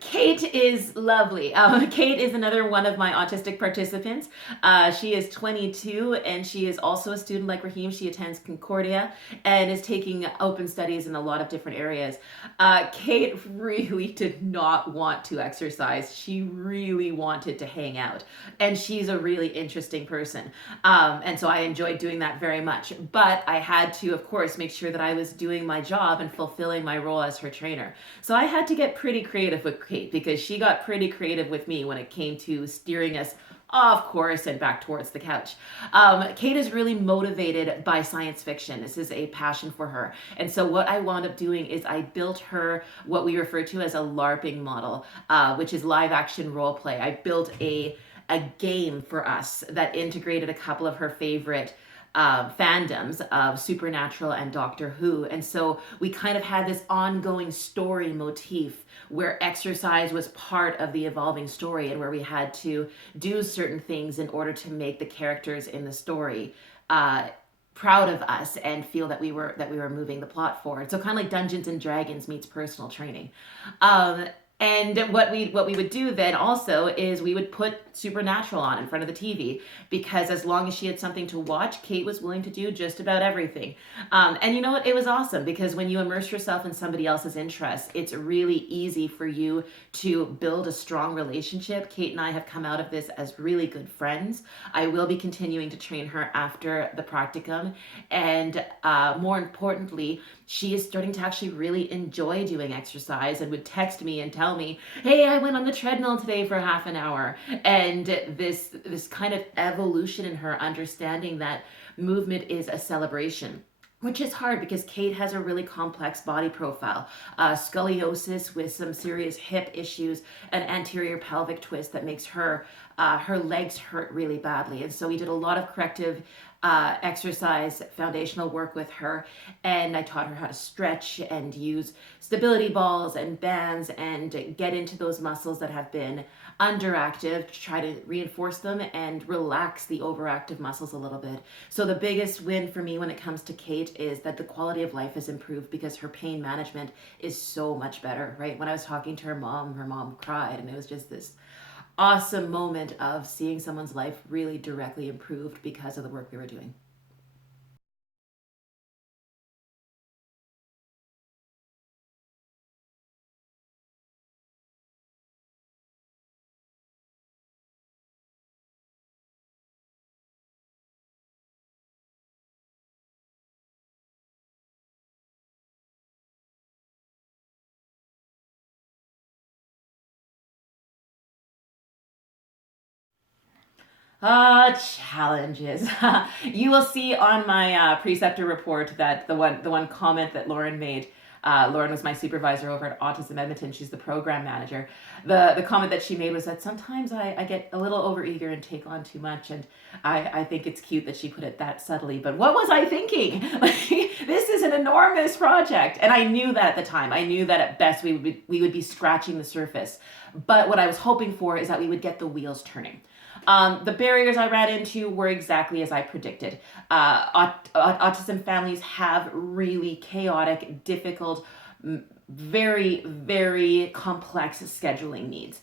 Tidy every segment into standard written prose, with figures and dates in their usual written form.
Kate is lovely. Kate is another one of my autistic participants. She is 22 and she is also a student like Raheem. She attends Concordia and is taking open studies in a lot of different areas. Kate really did not want to exercise. She really wanted to hang out. And she's a really interesting person. And so I enjoyed doing that very much. But I had to, of course, make sure that I was doing my job and fulfilling my role as her trainer. So I had to get pretty creative with Kate because she got pretty creative with me when it came to steering us off course and back towards the couch. Kate is really motivated by science fiction. This is a passion for her. And so what I wound up doing is I built her what we refer to as a LARPing model, which is live action role play. I built a game for us that integrated a couple of her favorite fandoms of Supernatural and Doctor Who. And so we kind of had this ongoing story motif where exercise was part of the evolving story and where we had to do certain things in order to make the characters in the story proud of us and feel that we were moving the plot forward. So kind of like Dungeons and Dragons meets personal training. And what we would do then also is we would put Supernatural on in front of the TV because as long as she had something to watch, Kate was willing to do just about everything. And you know what? It was awesome because when you immerse yourself in somebody else's interests, it's really easy for you to build a strong relationship. Kate and I have come out of this as really good friends. I will be continuing to train her after the practicum, and more importantly, she is starting to actually really enjoy doing exercise and would text me and tell me, "Hey, I went on the treadmill today for half an hour." And this kind of evolution in her understanding that movement is a celebration, which is hard because Kate has a really complex body profile, scoliosis with some serious hip issues, an anterior pelvic twist that makes her legs hurt really badly. And so we did a lot of corrective exercise, foundational work with her, and I taught her how to stretch and use stability balls and bands and get into those muscles that have been underactive to try to reinforce them and relax the overactive muscles a little bit. So the biggest win for me when it comes to Kate is that the quality of life has improved because her pain management is so much better, right? When I was talking to her mom cried, and it was just this awesome moment of seeing someone's life really directly improved because of the work we were doing. Challenges. You will see on my preceptor report that the one comment that Lauren made. Lauren was my supervisor over at Autism Edmonton. She's the program manager. The comment that she made was that sometimes I get a little overeager and take on too much, and I think it's cute that she put it that subtly. But what was I thinking? Like, this is an enormous project, and I knew that at the time. I knew that at best we would be scratching the surface. But what I was hoping for is that we would get the wheels turning. The barriers I ran into were exactly as I predicted. Autism families have really chaotic, difficult, very, very complex scheduling needs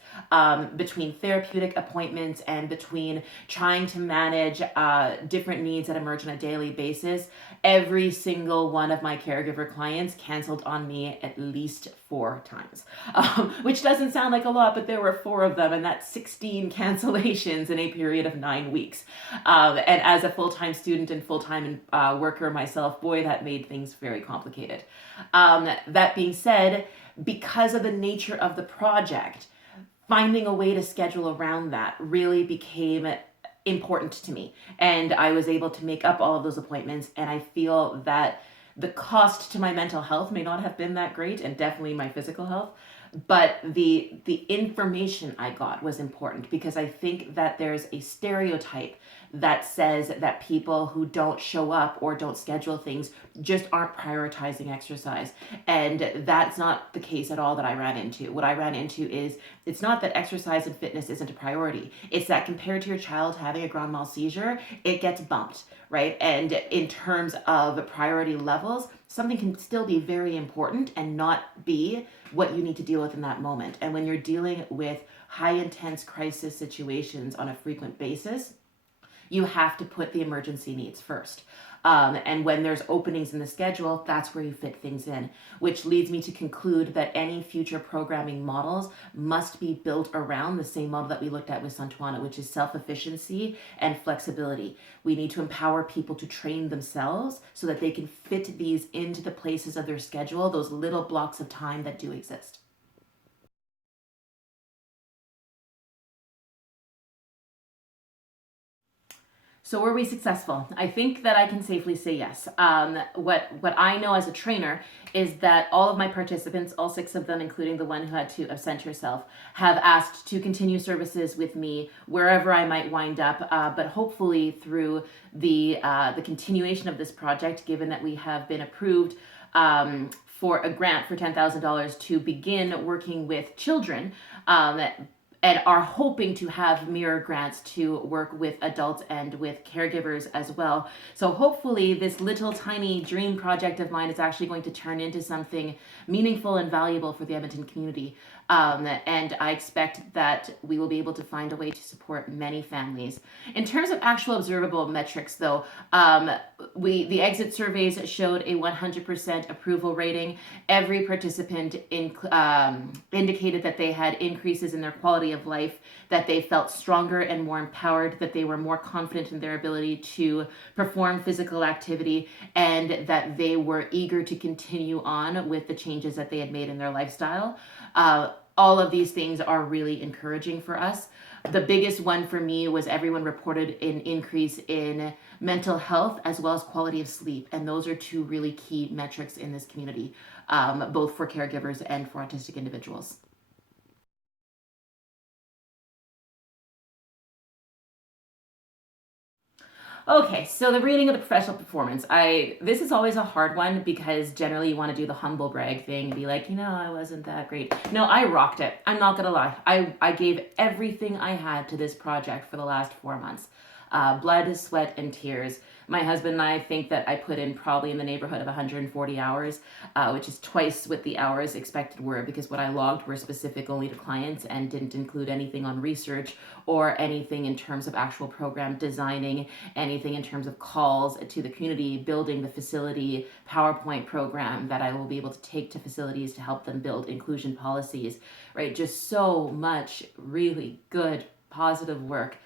between therapeutic appointments and between trying to manage different needs that emerge on a daily basis. Every single one of my caregiver clients canceled on me at least 4 times, which doesn't sound like a lot, but there were 4 of them, and that's 16 cancellations in a period of 9 weeks. And as a full time student and full time worker myself, boy, that made things very complicated. That being said, because of the nature of the project, finding a way to schedule around that really became important to me. And I was able to make up all of those appointments. And I feel that the cost to my mental health may not have been that great, and definitely my physical health. But the information I got was important because I think that there's a stereotype that says that people who don't show up or don't schedule things just aren't prioritizing exercise. And that's not the case at all that I ran into. What I ran into is it's not that exercise and fitness isn't a priority. It's that compared to your child having a grand mal seizure, it gets bumped, right? And in terms of priority levels, something can still be very important and not be what you need to deal with in that moment. And when you're dealing with high intense crisis situations on a frequent basis, you have to put the emergency needs first. And when there's openings in the schedule, that's where you fit things in, which leads me to conclude that any future programming models must be built around the same model that we looked at with Santuana, which is self-efficiency and flexibility. We need to empower people to train themselves so that they can fit these into the places of their schedule, those little blocks of time that do exist. So were we successful? I think that I can safely say yes. What I know as a trainer is that all of my participants, all 6 of them, including the one who had to absent herself, have asked to continue services with me wherever I might wind up. But hopefully through the continuation of this project, given that we have been approved for a grant for $10,000 to begin working with children. And are hoping to have mirror grants to work with adults and with caregivers as well. So hopefully this little tiny dream project of mine is actually going to turn into something meaningful and valuable for the Edmonton community. And I expect that we will be able to find a way to support many families. In terms of actual observable metrics, though, the exit surveys showed a 100% approval rating. Every participant indicated that they had increases in their quality of life, that they felt stronger and more empowered, that they were more confident in their ability to perform physical activity, and that they were eager to continue on with the changes that they had made in their lifestyle. All of these things are really encouraging for us. The biggest one for me was everyone reported an increase in mental health as well as quality of sleep. And those are 2 really key metrics in this community, both for caregivers and for autistic individuals. Okay, so the reading of the professional performance. This is always a hard one because generally you want to do the humble brag thing and be like, I wasn't that great. No, I rocked it. I'm not gonna lie. I gave everything I had to this project for the last 4 months. Blood, sweat, and tears. My husband and I think that I put in probably in the neighborhood of 140 hours, which is twice what the hours expected were, because what I logged were specific only to clients and didn't include anything on research or anything in terms of actual program designing, anything in terms of calls to the community, building the facility PowerPoint program that I will be able to take to facilities to help them build inclusion policies, right? Just so much really good, positive work.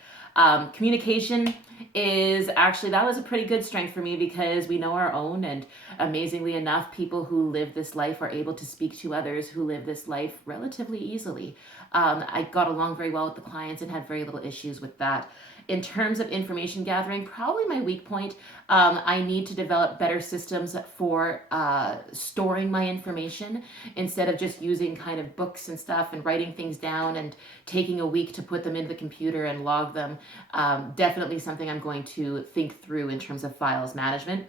Communication is actually, that was a pretty good strength for me because we know our own, and amazingly enough, people who live this life are able to speak to others who live this life relatively easily. I got along very well with the clients and had very little issues with that. In terms of information gathering, probably my weak point. I need to develop better systems for storing my information instead of just using kind of books and stuff and writing things down and taking a week to put them into the computer and log them. Definitely something I'm going to think through in terms of files management.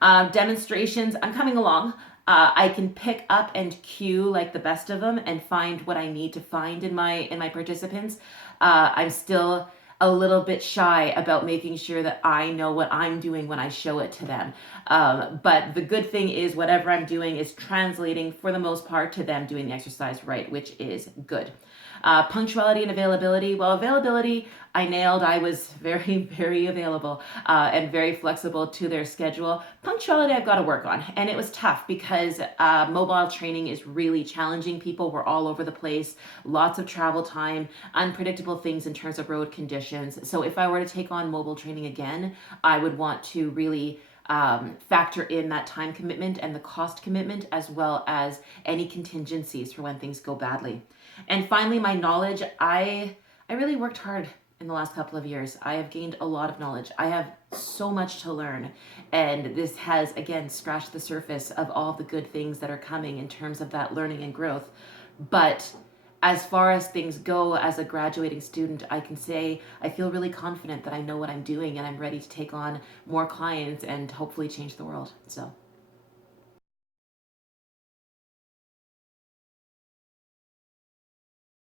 Demonstrations, I'm coming along. I can pick up and cue like the best of them and find what I need to find in my participants. I'm still a little bit shy about making sure that I know what I'm doing when I show it to them. But the good thing is whatever I'm doing is translating for the most part to them doing the exercise right, which is good. Punctuality and availability. Well, availability, I nailed. I was very, very available and very flexible to their schedule. Punctuality, I've got to work on. And it was tough because mobile training is really challenging. People were all over the place, lots of travel time, unpredictable things in terms of road conditions. So if I were to take on mobile training again, I would want to really factor in that time commitment and the cost commitment, as well as any contingencies for when things go badly. And finally, my knowledge. I really worked hard in the last couple of years. I have gained a lot of knowledge. I have so much to learn. And this has, again, scratched the surface of all the good things that are coming in terms of that learning and growth. But as far as things go as a graduating student, I can say I feel really confident that I know what I'm doing and I'm ready to take on more clients and hopefully change the world. So